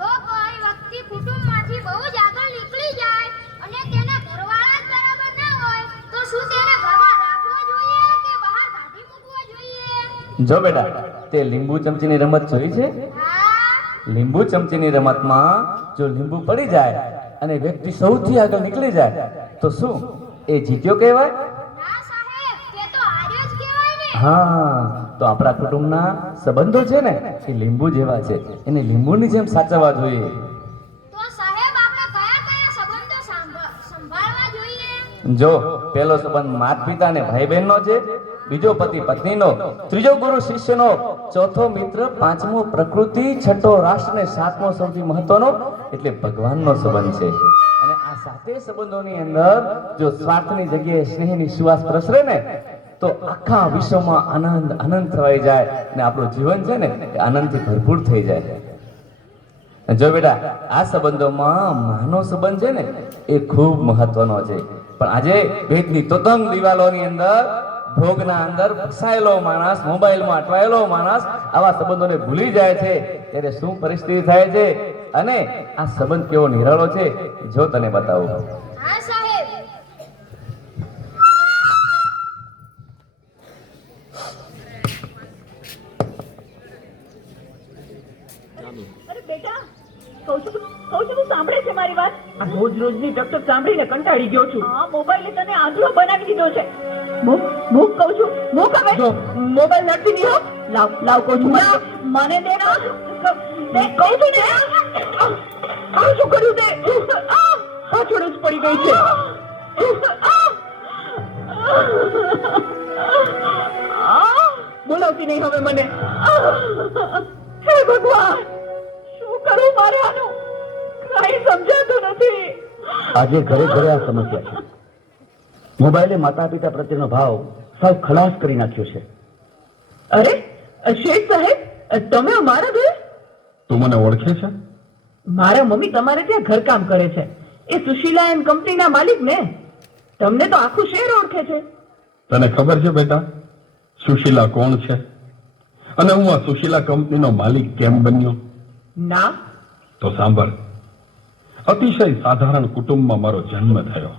જો કોઈ વ્યક્તિ કુટુંબમાંથી બહુ જ આગળ નીકળી જાય અને તેના ઘરવાળા જ બરાબર ના હોય તો શું તેને ઘરમાં રાખવો જોઈએ કે બહાર કાઢી મૂકવો જોઈએ? જો બેટા, તે લીંબુ ચમચીની રમત જોઈ છે? હા. લીંબુ ચમચીની રમતમાં જો લીંબુ પડી જાય અને વ્યક્તિ સૌથી આગળ નીકળી જાય તો શું એ જીત્યો કહેવાય? ના સાહેબ, તે તો હાર્યો જ કહેવાય ને. હા, તો આપણા કુટુંબના સંબંધો છે ને એ લીંબુ જેવા છે, એને લીંબુની જેમ સાચવવા જોઈએ. તો સાહેબ આપણે કયા કયા સંબંધો સંભાળવા જોઈએ? જો પહેલો સંબંધ માતા પિતા ને ભાઈ બહેનનો છે, બીજો પતિ પત્નીનો, ત્રીજો ગુરુ શિષ્યનો, ચોથો મિત્ર, પાંચમો પ્રકૃતિ, છઠ્ઠો રાષ્ટ્ર ને સાતમો સૌથી મહત્વનો એટલે ભગવાનનો સંબંધ છે. અને આ સાતે સંબંધોની અંદર જો સ્વાર્થની જગ્યાએ સ્નેહની સુવાસ પ્રસરે ને તો આખા વિશ્વમાં આનંદ આનંદ થવાઈ જાય અને આપણું જીવન છે ને એ આનંદથી ભરપૂર થઈ જાય. જો બેટા, આ સંબંધોમાં માનો સંબંધ છે ને એ ખૂબ મહત્વનો છે. પણ આજે ભેદની તોતંગ દિવાલોની અંદર, ભોગના અંદર ફસાયેલો માણસ, મોબાઈલમાં અટવાયેલો માણસ આવા સંબંધોને ભૂલી જાય છે. ત્યારે શું પરિસ્થિતિ થાય છે અને આ સંબંધ કેવો નિરાળો છે જો તને બતાવું. હા સાહેબ. અરે બેટા, કહું છું તું સાંભળે છે મારી વાત? આ રોજની ટકટક સાંભળીને કંટાળી ગયો છું. આ મોબાઈલે તને આંધળો બનાવી દીધો છે. મૂક કહું છું, મૂક હવે. જો મોબાઈલ નથી દીધો, લાવ કહું છું. મને દે ના, દે કહું છું ને. આ શું કર્યું તે? પાછળ જ પડી ગઈ છે. બોલાવતી નહીં હવે મને. હે ભગવાન, શું કરું મારે આનું? કઈ સમજાતું નથી. આજે ઘરે ઘરે આ સમસ્યા છે. મોબાઈલે માતા પિતા પ્રત્યેનો ભાવ સાવ ખલાસ કરી નાખ્યો છે. અરે શેઠ સાહેબ, તમે અમારા ઘરે? તું મને ઓળખે છે? મારા મમ્મી તમારે ત્યાં ઘરકામ કરે છે. એ સુશીલા એન્ડ કંપનીના માલિક ને. તમને તો આખું શહેર ઓળખે છે. તને ખબર છે બેટા સુશીલા કોણ છે અને હું આ સુશીલા કંપનીનો માલિક કેમ બન્યો? ના. તો સાંભળ. અતિશય સાધારણ કુટુંબમાં મારો જન્મ થયો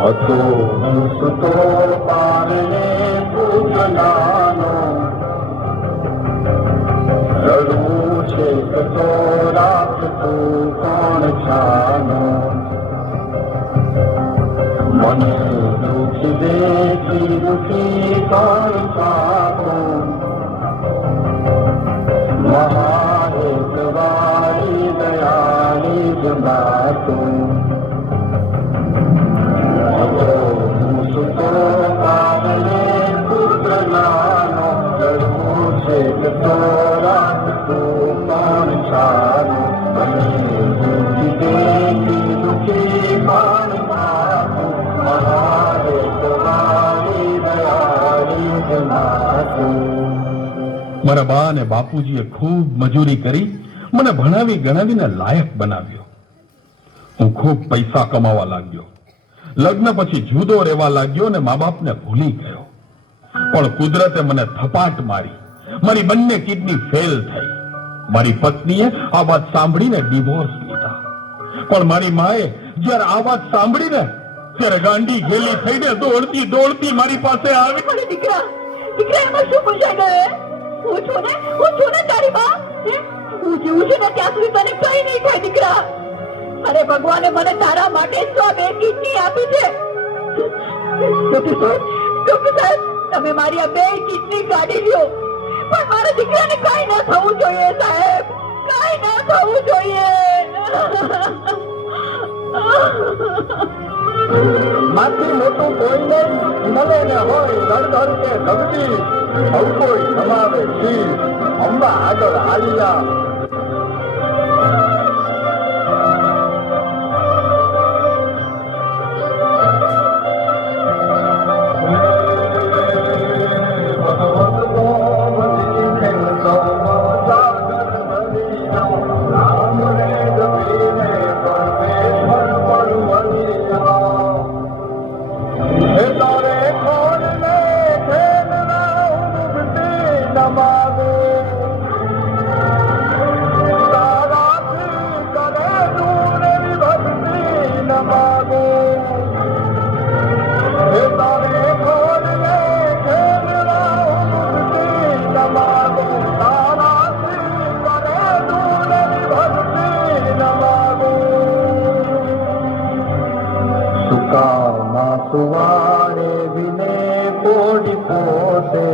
હતો. હું સુતો પારણે પૂજનાનો, રડું છે કતો રાખતું કોણ છાનો, મને દુઃખ દેખી દુઃખી કોણ પાપું, મહાહેતવાળી દયાળી જ માતું. હું સુતો પારણે પુત્રનાનો, રડું છે કતો રાખતું કોણ છાનો, મને દુઃખ દેખી દુઃખી કોણ પાપું, મહાહેતવાળી દયાળી જ માતું. મારા બા અને બાપુજીએ ખૂબ મજૂરી કરી મને ભણાવી ગણાવીને લાયક બનાવ્યો. હું ખૂબ પૈસા કમાવા લાગ્યો. લગ્ન પછી જુદો રહેવા લાગ્યો અને મા બાપને ભૂલી ગયો. પણ કુદરતે મને થપાટ મારી. મારી બંને કિડની ફેલ થઈ. મારી પત્નીએ આ વાત સાંભળીને ડિવોર્સ લીધા. પણ મારી માએ જ્યારે આ વાત સાંભળીને ત્યારે ગાંડી ઘેલી થઈને દોડતી દોડતી મારી પાસે આવી. અરે દીકરા, એમાં શું પૂછાઈ ગયો? હું છું ને તારી બા. હું જીવું છું ને ત્યાં સુધી તને કઈ નહીં થાય દીકરા. અરે ભગવાને મને તારા માટે જ તો આ બે કિડની આપી છે. ડોક્ટર સાહેબ, તમે મારી આ બે કિડની કાઢી લ્યો, પણ મારા દીકરાને કઈ ના થવું જોઈએ સાહેબ, કઈ ના થવું જોઈએ. માથી મોટું કોઈ નહીં, મળે ને હોય ધડ કે ધબકી, આવું કોઈ સમાવે શીશ, અંબા આગળ હાલિયા. સુવાડે વિને કોડી પોતે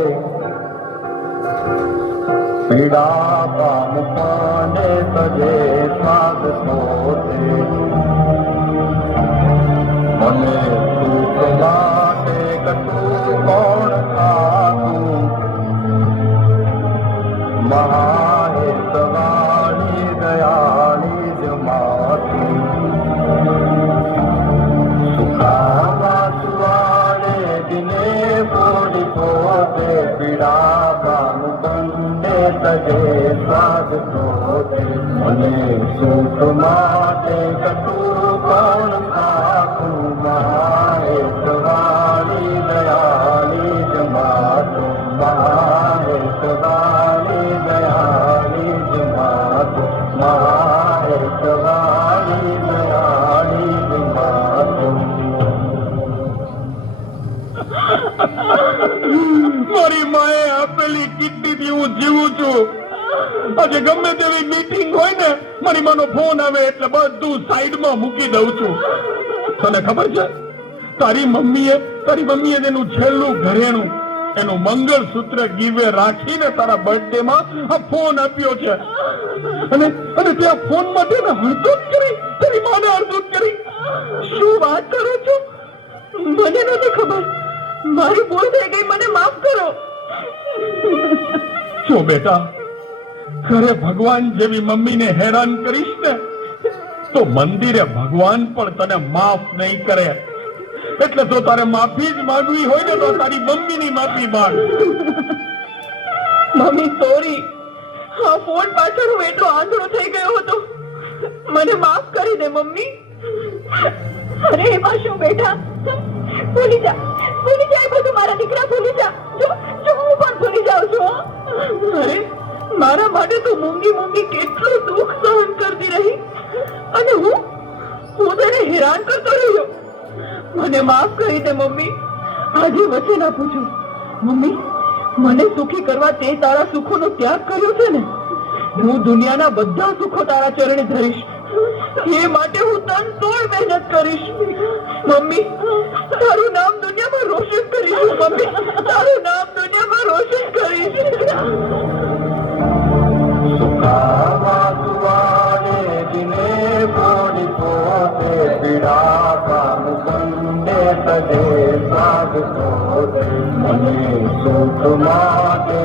પીડા પામ પાને સજે સ્વાદ પોતે મને સુખ માટે કટું કોણ ખાતું મહાહેતવાણી દયાળી જ માતું સુખામાં સુવાડે દિને પોડી પોતે પીડા પામ બંને સજે સ્વાદ પોતે મને સુખ માટે કટું કોણ ખાતું મહાહેતવાણી દયાળી જ માતું મહાહેતવાણી દયાળી જ માતું મહાહેતવાણી દયાળી જ માતું મારી માએ આપેલી કિડનીથી હું જીવું છું. આજે ગમે તેવી મીટિંગ હોય ને મારી માનો ફોન આવે એટલે બધું સાઈડમાં મૂકી દઉં છું. તને ખબર છે તારી મમ્મીએ તેનું છેલ્લું ઘરેણું એનું મંગળસૂત્ર ગીવે રાખીને તારા બર્થડે માં આ ફોન આપ્યો છે અને ત્યાં ફોન માટે હળદૂત કરી તારી માને હળદૂત કરી. શું વાત કરો છો? મને નથી ખબર. મારી ભૂલ થઈ ગઈ, મને માફ કરો. જો બેટા ઘરે ભગવાન જેવી મમ્મીને હેરાન કરીશ ને તો મંદિરે ભગવાન પણ તને માફ નહીં કરે. એટલે જો તારે માફી જ માંગવી હોય ને તો તારી મમ્મીની માફી માંગ. Mummy sorry. હા, ફોન પાછળ હું એટલો આંધળો થઈ ગયો હતો. મને માફ કરી દે મમ્મી. અરે એમાં શું બેટા, ભૂલી જા એ બધું. મારા દીકરા ભૂલી જા. જો હું પણ ભૂલી જાઉં છું. અરે મારા માટે તું મૂંગી કેટલું દુઃખ સહન કરતી રહી અને હું તને હેરાન કરતો રહ્યો. મને માફ કરી દે મમ્મી. આજે વચ્ચે ના પૂછું. મમ્મી મને સુખી કરવા તે તારા સુખોનો ત્યાગ કર્યો છે ને. હું દુનિયાના બધા સુખો તારા ચરણે ધરીશ. એ માટે હું તનતોડ મહેનત કરીશ. મમ્મી તારું નામ દુનિયામાં રોશન કરીશ. મમ્મી તારું નામ દુનિયામાં રોશન કરીશ. સુખામાં સુવાડે દિને પોડી પોતે પીડા પામ બંને સજે સ્વાદ પોતે મને સુખ માટે